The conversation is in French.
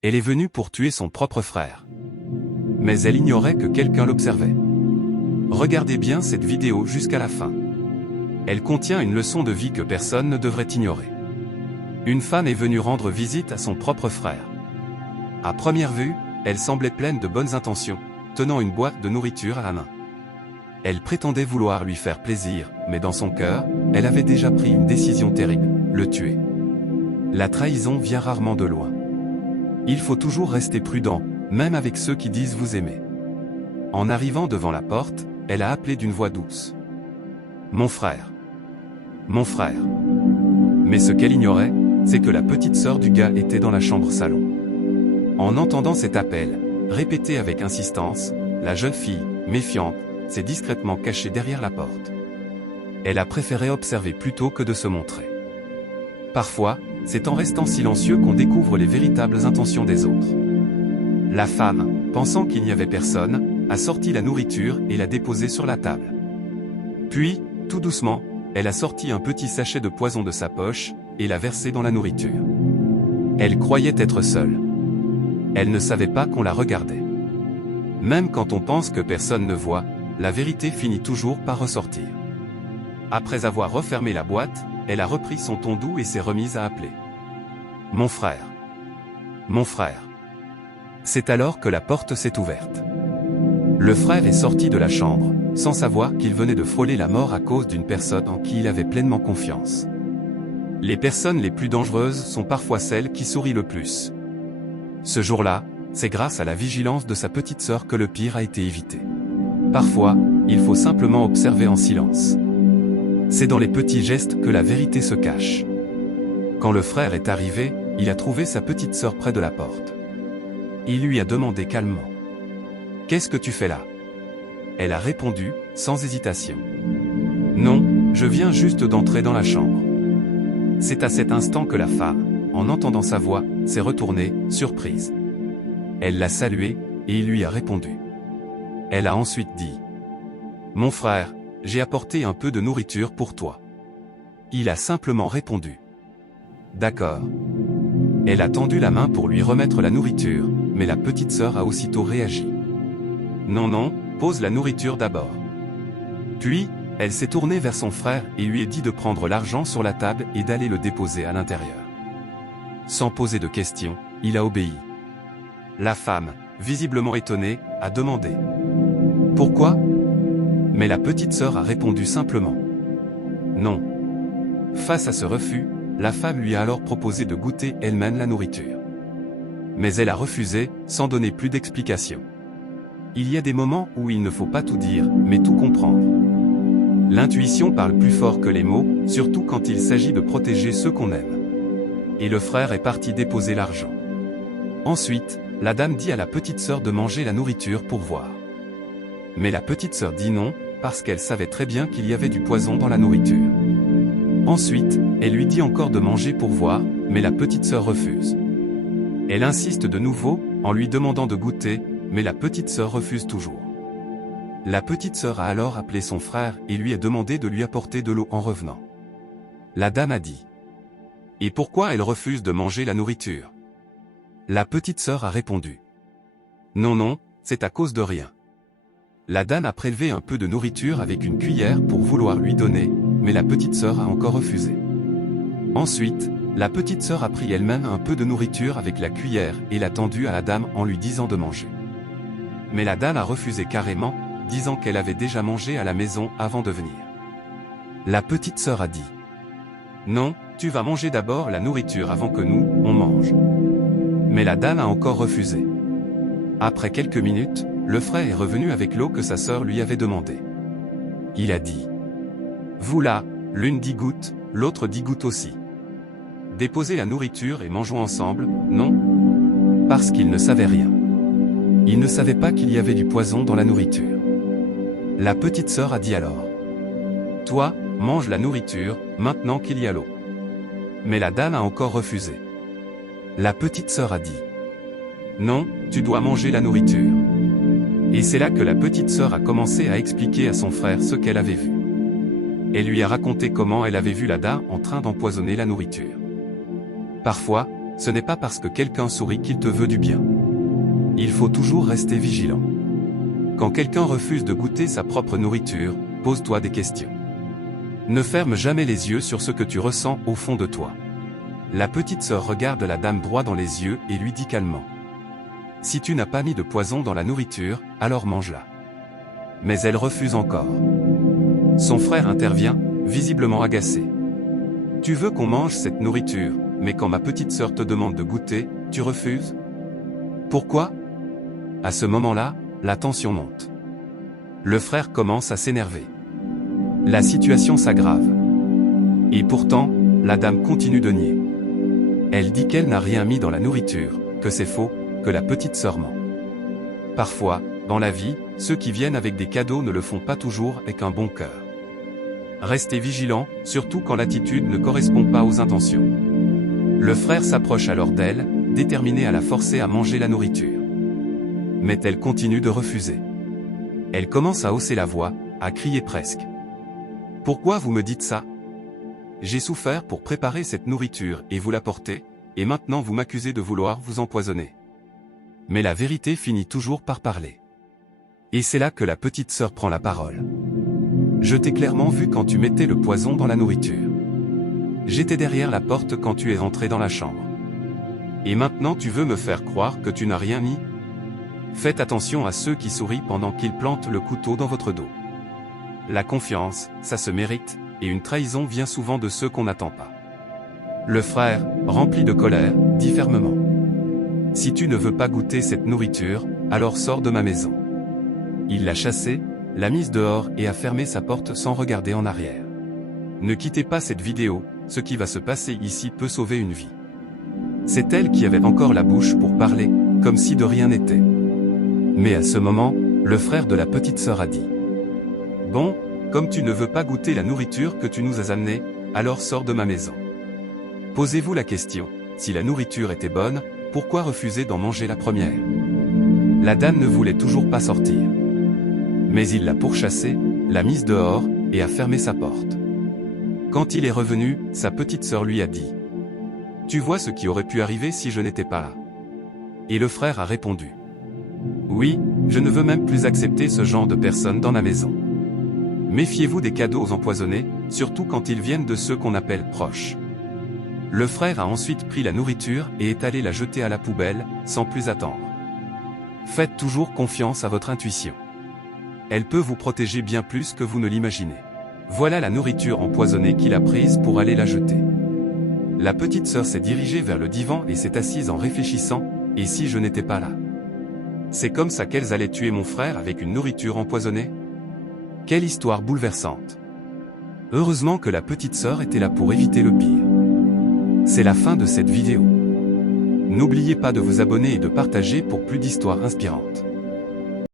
Elle est venue pour tuer son propre frère. Mais elle ignorait que quelqu'un l'observait. Regardez bien cette vidéo jusqu'à la fin. Elle contient une leçon de vie que personne ne devrait ignorer. Une femme est venue rendre visite à son propre frère. À première vue, elle semblait pleine de bonnes intentions, tenant une boîte de nourriture à la main. Elle prétendait vouloir lui faire plaisir, mais dans son cœur, elle avait déjà pris une décision terrible, le tuer. La trahison vient rarement de loin. Il faut toujours rester prudent, même avec ceux qui disent vous aimer. En arrivant devant la porte, elle a appelé d'une voix douce. « Mon frère. Mon frère. » Mais ce qu'elle ignorait, c'est que la petite sœur du gars était dans la chambre-salon. En entendant cet appel, répété avec insistance, la jeune fille, méfiante, s'est discrètement cachée derrière la porte. Elle a préféré observer plutôt que de se montrer. Parfois, c'est en restant silencieux qu'on découvre les véritables intentions des autres. La femme, pensant qu'il n'y avait personne, a sorti la nourriture et l'a déposée sur la table. Puis, tout doucement, elle a sorti un petit sachet de poison de sa poche et l'a versé dans la nourriture. Elle croyait être seule. Elle ne savait pas qu'on la regardait. Même quand on pense que personne ne voit, la vérité finit toujours par ressortir. Après avoir refermé la boîte, elle a repris son ton doux et s'est remise à appeler. « Mon frère. Mon frère. » C'est alors que la porte s'est ouverte. Le frère est sorti de la chambre, sans savoir qu'il venait de frôler la mort à cause d'une personne en qui il avait pleinement confiance. Les personnes les plus dangereuses sont parfois celles qui sourient le plus. Ce jour-là, c'est grâce à la vigilance de sa petite sœur que le pire a été évité. Parfois, il faut simplement observer en silence. C'est dans les petits gestes que la vérité se cache. Quand le frère est arrivé, il a trouvé sa petite sœur près de la porte. Il lui a demandé calmement. « Qu'est-ce que tu fais là ?» Elle a répondu, sans hésitation. « Non, je viens juste d'entrer dans la chambre. » C'est à cet instant que la femme, en entendant sa voix, s'est retournée, surprise. Elle l'a salué, et il lui a répondu. Elle a ensuite dit. « Mon frère, j'ai apporté un peu de nourriture pour toi. » Il a simplement répondu. « D'accord. » Elle a tendu la main pour lui remettre la nourriture, mais la petite sœur a aussitôt réagi. « Non, non, pose la nourriture d'abord. » Puis, elle s'est tournée vers son frère et lui a dit de prendre l'argent sur la table et d'aller le déposer à l'intérieur. Sans poser de questions, il a obéi. La femme, visiblement étonnée, a demandé. « Pourquoi ?» Mais la petite sœur a répondu simplement. « Non. » Face à ce refus, la femme lui a alors proposé de goûter elle-même la nourriture. Mais elle a refusé, sans donner plus d'explications. Il y a des moments où il ne faut pas tout dire, mais tout comprendre. L'intuition parle plus fort que les mots, surtout quand il s'agit de protéger ceux qu'on aime. Et le frère est parti déposer l'argent. Ensuite, la dame dit à la petite sœur de manger la nourriture pour voir. Mais la petite sœur dit non, parce qu'elle savait très bien qu'il y avait du poison dans la nourriture. Ensuite, elle lui dit encore de manger pour voir, mais la petite sœur refuse. Elle insiste de nouveau, en lui demandant de goûter, mais la petite sœur refuse toujours. La petite sœur a alors appelé son frère et lui a demandé de lui apporter de l'eau en revenant. La dame a dit. « Et pourquoi elle refuse de manger la nourriture ?» La petite sœur a répondu. « Non, non, c'est à cause de rien. » La dame a prélevé un peu de nourriture avec une cuillère pour vouloir lui donner, mais la petite sœur a encore refusé. Ensuite, la petite sœur a pris elle-même un peu de nourriture avec la cuillère et l'a tendue à la dame en lui disant de manger. Mais la dame a refusé carrément, disant qu'elle avait déjà mangé à la maison avant de venir. La petite sœur a dit. « Non, tu vas manger d'abord la nourriture avant que nous, on mange. » Mais la dame a encore refusé. Après quelques minutes, le frère est revenu avec l'eau que sa sœur lui avait demandée. Il a dit. « Vous là, l'une dit goûte, l'autre dit goûte aussi. Déposez la nourriture et mangeons ensemble, non ?» Parce qu'il ne savait rien. Il ne savait pas qu'il y avait du poison dans la nourriture. La petite sœur a dit alors. « Toi, mange la nourriture, maintenant qu'il y a l'eau. » Mais la dame a encore refusé. La petite sœur a dit. « Non, tu dois manger la nourriture. » Et c'est là que la petite sœur a commencé à expliquer à son frère ce qu'elle avait vu. Elle lui a raconté comment elle avait vu la dame en train d'empoisonner la nourriture. Parfois, ce n'est pas parce que quelqu'un sourit qu'il te veut du bien. Il faut toujours rester vigilant. Quand quelqu'un refuse de goûter sa propre nourriture, pose-toi des questions. Ne ferme jamais les yeux sur ce que tu ressens au fond de toi. La petite sœur regarde la dame droit dans les yeux et lui dit calmement. Si tu n'as pas mis de poison dans la nourriture, alors mange-la. Mais elle refuse encore. Son frère intervient, visiblement agacé. Tu veux qu'on mange cette nourriture, mais quand ma petite sœur te demande de goûter, tu refuses? Pourquoi? À ce moment-là, la tension monte. Le frère commence à s'énerver. La situation s'aggrave. Et pourtant, la dame continue de nier. Elle dit qu'elle n'a rien mis dans la nourriture, que c'est faux, que la petite sœur ment. Parfois, dans la vie, ceux qui viennent avec des cadeaux ne le font pas toujours avec un bon cœur. Restez vigilants, surtout quand l'attitude ne correspond pas aux intentions. Le frère s'approche alors d'elle, déterminé à la forcer à manger la nourriture. Mais elle continue de refuser. Elle commence à hausser la voix, à crier presque. Pourquoi vous me dites ça? J'ai souffert pour préparer cette nourriture et vous l'apporter, et maintenant vous m'accusez de vouloir vous empoisonner. Mais la vérité finit toujours par parler. Et c'est là que la petite sœur prend la parole. Je t'ai clairement vu quand tu mettais le poison dans la nourriture. J'étais derrière la porte quand tu es entré dans la chambre. Et maintenant tu veux me faire croire que tu n'as rien mis? Faites attention à ceux qui sourient pendant qu'ils plantent le couteau dans votre dos. La confiance, ça se mérite, et une trahison vient souvent de ceux qu'on n'attend pas. Le frère, rempli de colère, dit fermement. Si tu ne veux pas goûter cette nourriture, alors sors de ma maison. Il l'a chassée, l'a mise dehors et a fermé sa porte sans regarder en arrière. Ne quittez pas cette vidéo, ce qui va se passer ici peut sauver une vie. C'est elle qui avait encore la bouche pour parler, comme si de rien n'était. Mais à ce moment, le frère de la petite sœur a dit. Bon, comme tu ne veux pas goûter la nourriture que tu nous as amenée, alors sors de ma maison. Posez-vous la question, si la nourriture était bonne, pourquoi refuser d'en manger la première? La dame ne voulait toujours pas sortir. Mais il l'a pourchassée, l'a mise dehors, et a fermé sa porte. Quand il est revenu, sa petite sœur lui a dit. Tu vois ce qui aurait pu arriver si je n'étais pas là? Et le frère a répondu. Oui, je ne veux même plus accepter ce genre de personnes dans ma maison. Méfiez-vous des cadeaux empoisonnés, surtout quand ils viennent de ceux qu'on appelle proches. Le frère a ensuite pris la nourriture et est allé la jeter à la poubelle, sans plus attendre. Faites toujours confiance à votre intuition. Elle peut vous protéger bien plus que vous ne l'imaginez. Voilà la nourriture empoisonnée qu'il a prise pour aller la jeter. La petite sœur s'est dirigée vers le divan et s'est assise en réfléchissant, et si je n'étais pas là? C'est comme ça qu'elles allaient tuer mon frère avec une nourriture empoisonnée? Quelle histoire bouleversante. Heureusement que la petite sœur était là pour éviter le pire. C'est la fin de cette vidéo. N'oubliez pas de vous abonner et de partager pour plus d'histoires inspirantes.